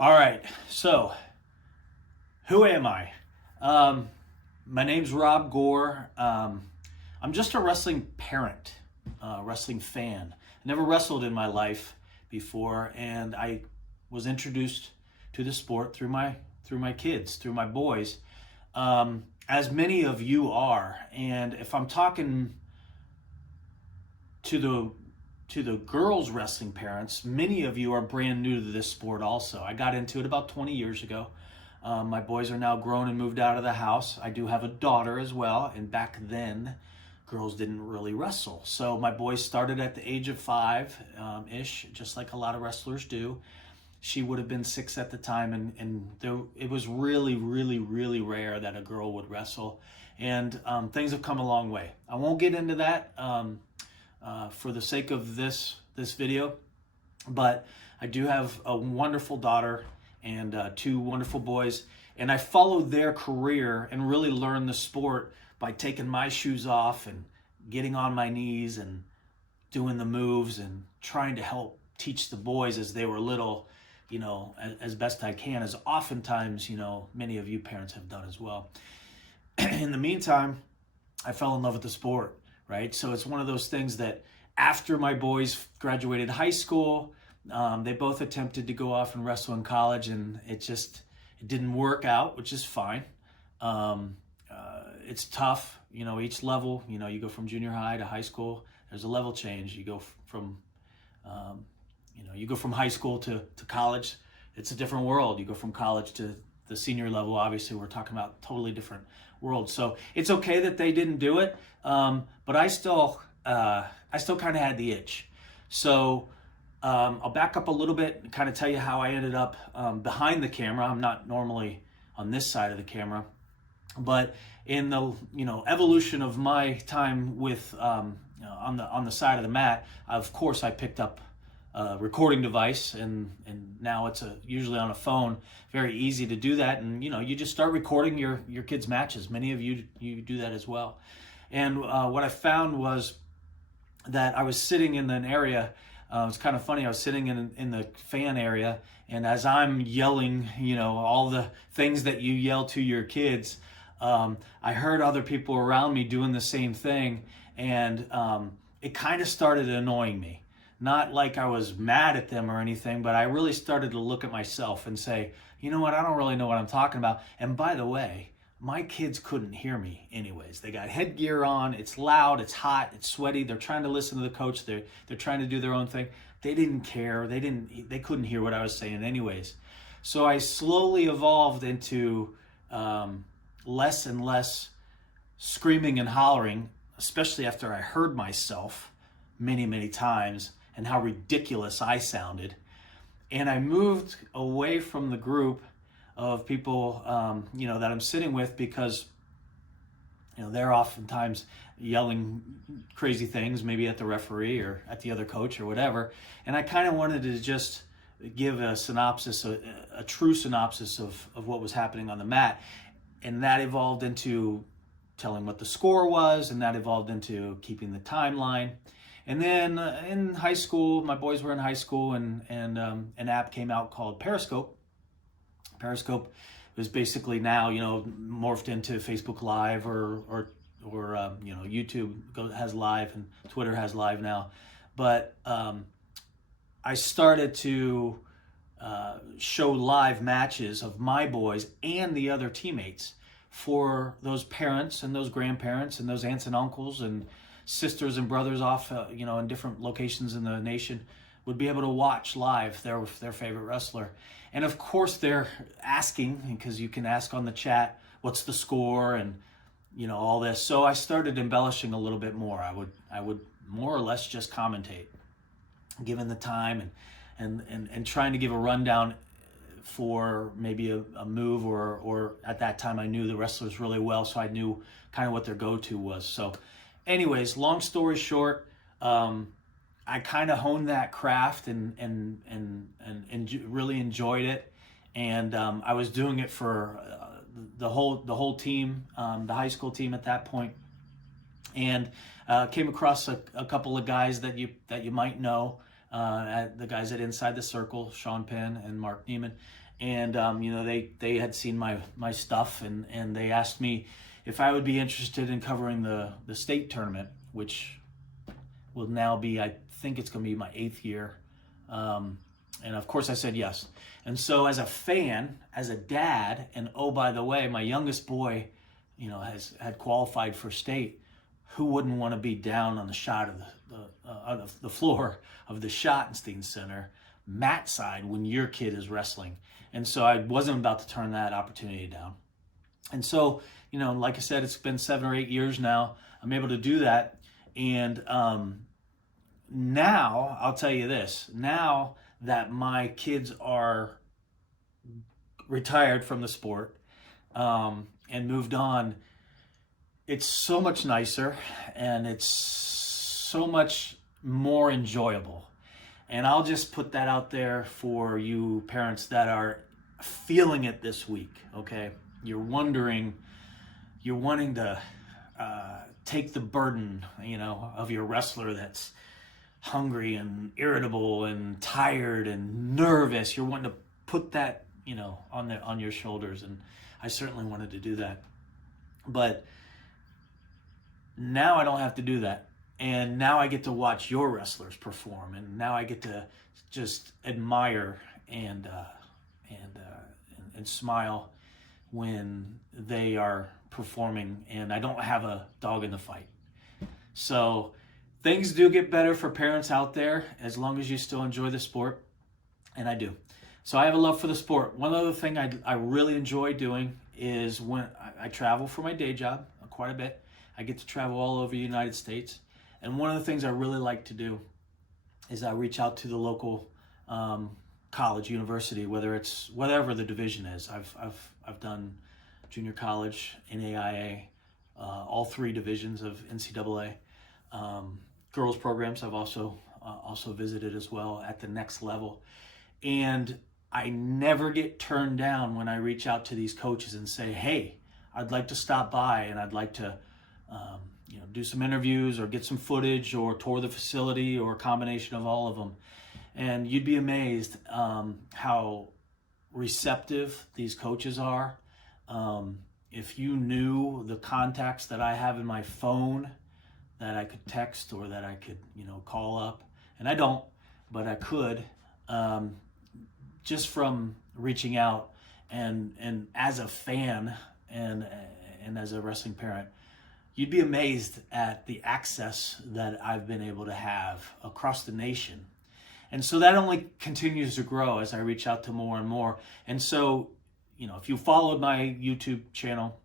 All right, so who am I? Um, my name's Rob Gore. I'm just a wrestling parent, wrestling fan. I never wrestled in my life before, and I was introduced to the sport through my kids, through my boys, as many of you are. And if I'm talking to the girls wrestling parents, many of you are brand new to this sport also. I got into it about 20 years ago. My boys are now grown and moved out of the house. I do have a daughter as well, and back then girls didn't really wrestle. So my boys started at the age of 5 ish, just like a lot of wrestlers do. She would have been 6 at the time, and it was really, really, really rare that a girl would wrestle. And things have come a long way. I won't get into that for the sake of this video, but I do have a wonderful daughter and 2 wonderful boys, and I followed their career and really learned the sport by taking my shoes off and getting on my knees and doing the moves and trying to help teach the boys as they were little, as best I can, as oftentimes, many of you parents have done as well. In the meantime, I fell in love with the sport, right? So it's one of those things that after my boys graduated high school, they both attempted to go off and wrestle in college, and it didn't work out, which is fine. It's tough, each level, you go from junior high to high school, there's a level change. You go from, high school to college, it's a different world. You go from college to the senior level, obviously we're talking about totally different worlds. So it's okay that they didn't do it, but I still kind of had the itch. So I'll back up a little bit and kind of tell you how I ended up behind the camera. I'm not normally on this side of the camera, but in the evolution of my time with on the side of the mat, of course I picked up a recording device, and now it's usually on a phone. Very easy to do that, and you just start recording your kids' matches. Many of you do that as well. And what I found was that I was sitting in an area. It's kind of funny. I was sitting in the fan area, and as I'm yelling, all the things that you yell to your kids, I heard other people around me doing the same thing, and it kind of started annoying me. Not like I was mad at them or anything, but I really started to look at myself and say, you know what, I don't really know what I'm talking about. And by the way, my kids couldn't hear me anyways. They got headgear on, it's loud, it's hot, it's sweaty, they're trying to listen to the coach, they're trying to do their own thing. They didn't care, they couldn't hear what I was saying anyways. So I slowly evolved into less and less screaming and hollering, especially after I heard myself many, many times and how ridiculous I sounded. And I moved away from the group of people, that I'm sitting with, because, they're oftentimes yelling crazy things, maybe at the referee or at the other coach or whatever. And I kind of wanted to just give a synopsis, a true synopsis of what was happening on the mat. And that evolved into telling what the score was, and that evolved into keeping the timeline. And then in high school, my boys were in high school, and an app came out called Periscope. Periscope was basically now, morphed into Facebook Live or YouTube has live, and Twitter has live now. But I started to show live matches of my boys and the other teammates for those parents and those grandparents and those aunts and uncles and sisters and brothers off, in different locations in the nation, would be able to watch live their favorite wrestler. And of course they're asking, because you can ask on the chat, what's the score, and all this. So I started embellishing a little bit more. I would more or less just commentate, given the time, and trying to give a rundown for maybe a move, or at that time I knew the wrestlers really well, so I knew kind of what their go-to was. So anyways, long story short, I kind of honed that craft and really enjoyed it, and I was doing it for the whole team, the high school team at that point, and came across a couple of guys that you might know, the guys at Inside the Circle, Sean Penn and Mark Neiman, and they had seen my stuff, and they asked me if I would be interested in covering the state tournament, which will now be, I think it's going to be my 8th year. And of course I said yes. And so as a fan, as a dad, and oh, by the way, my youngest boy, had qualified for state. Who wouldn't want to be down on the shot of the floor of the Schottenstein Center, mat side, when your kid is wrestling? And so I wasn't about to turn that opportunity down. And so, like I said, it's been 7 or 8 years now. I'm able to do that. And now, I'll tell you this, now that my kids are retired from the sport and moved on, it's so much nicer and it's so much more enjoyable. And I'll just put that out there for you parents that are feeling it this week, okay? You're wanting to take the burden, of your wrestler that's hungry and irritable and tired and nervous. You're wanting to put that, on your shoulders, and I certainly wanted to do that. But now I don't have to do that. And now I get to watch your wrestlers perform, and now I get to just admire and smile when they are performing, and I don't have a dog in the fight. So things do get better for parents out there as long as you still enjoy the sport, and I do. So I have a love for the sport. One other thing I really enjoy doing is when I travel for my day job quite a bit. I get to travel all over the United States. And one of the things I really like to do is I reach out to the local college, university, whatever the division is. I've done junior college, NAIA, all 3 divisions of NCAA. Girls programs I've also visited as well at the next level. And I never get turned down when I reach out to these coaches and say, hey, I'd like to stop by and I'd like to do some interviews or get some footage or tour the facility or a combination of all of them. And you'd be amazed how receptive these coaches are. If you knew the contacts that I have in my phone that I could text or that I could, call up, and I don't, but I could, just from reaching out and as a fan and as a wrestling parent, you'd be amazed at the access that I've been able to have across the nation. And so that only continues to grow as I reach out to more and more. And so, if you followed my YouTube channel,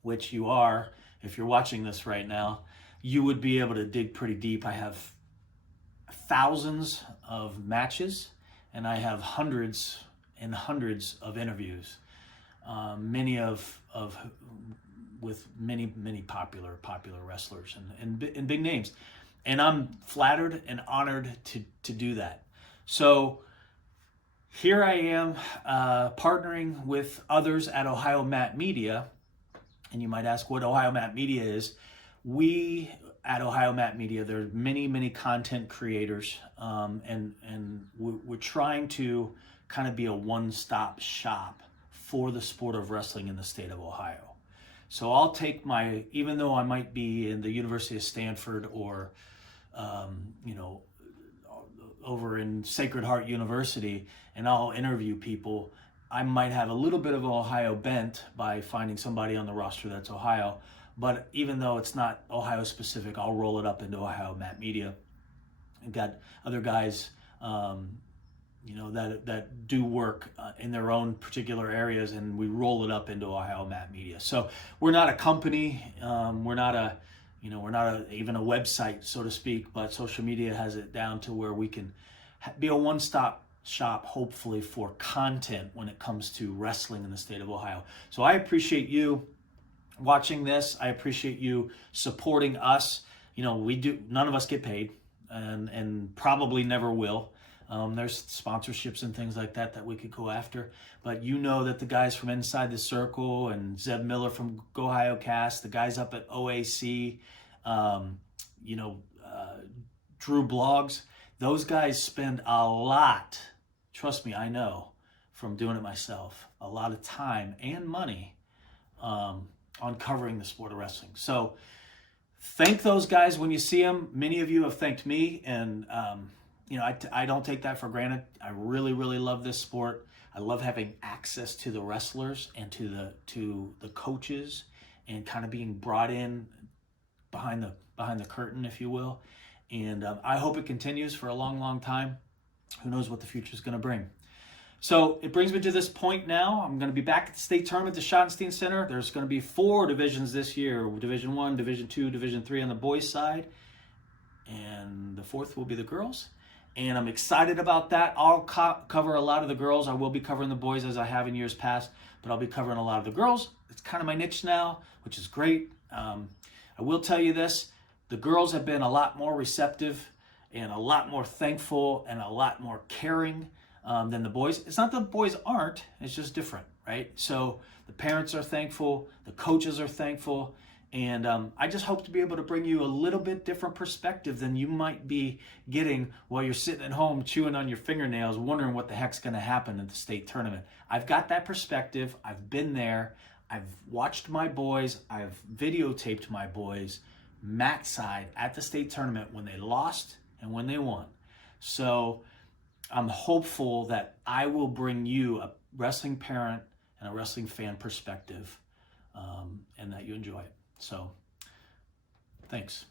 which you are, if you're watching this right now, you would be able to dig pretty deep. I have thousands of matches, and I have hundreds and hundreds of interviews, many with many popular wrestlers and big names. And I'm flattered and honored to do that. So here I am partnering with others at Ohio Mat Media. And you might ask what Ohio Mat Media is. We at Ohio Mat Media, there are many content creators, and we're trying to kind of be a one-stop shop for the sport of wrestling in the state of Ohio. So I'll take even though I might be in the University of Stanford or, over in Sacred Heart University, and I'll interview people, I might have a little bit of an Ohio bent by finding somebody on the roster that's Ohio. But even though it's not Ohio specific, I'll roll it up into Ohio Mat Media. I've got other guys, that do work in their own particular areas, and we roll it up into Ohio Mat Media. So we're not a company, we're not even a website, so to speak, but social media has it down to where we can be a one-stop shop, hopefully, for content when it comes to wrestling in the state of Ohio. So I appreciate you watching this. I appreciate you supporting us. None of us get paid, and probably never will. There's sponsorships and things like that we could go after, but that the guys from Inside the Circle and Zeb Miller from Go Ohio Cast, the guys up at OAC, Drew Blogs, those guys spend a lot, trust me, I know, from doing it myself, a lot of time and money on covering the sport of wrestling. So thank those guys when you see them. Many of you have thanked me, and I don't take that for granted. I really, really love this sport. I love having access to the wrestlers and to the coaches, and kind of being brought in behind the curtain, if you will. And I hope it continues for a long, long time. Who knows what the future is going to bring. So it brings me to this point now. I'm going to be back at the state tournament at the Schottenstein Center. There's going to be 4 divisions this year: Division 1, Division 2, Division 3 on the boys' side, and the 4th will be the girls. And I'm excited about that. I'll cover a lot of the girls. I will be covering the boys as I have in years past, but I'll be covering a lot of the girls. It's kind of my niche now, which is great. I will tell you this: the girls have been a lot more receptive and a lot more thankful and a lot more caring than the boys. It's not that the boys aren't, it's just different, right? So the parents are thankful, the coaches are thankful, and I just hope to be able to bring you a little bit different perspective than you might be getting while you're sitting at home chewing on your fingernails, wondering what the heck's going to happen at the state tournament. I've got that perspective. I've been there. I've watched my boys. I've videotaped my boys mat side at the state tournament when they lost and when they won. So I'm hopeful that I will bring you a wrestling parent and a wrestling fan perspective, and that you enjoy it. So, thanks.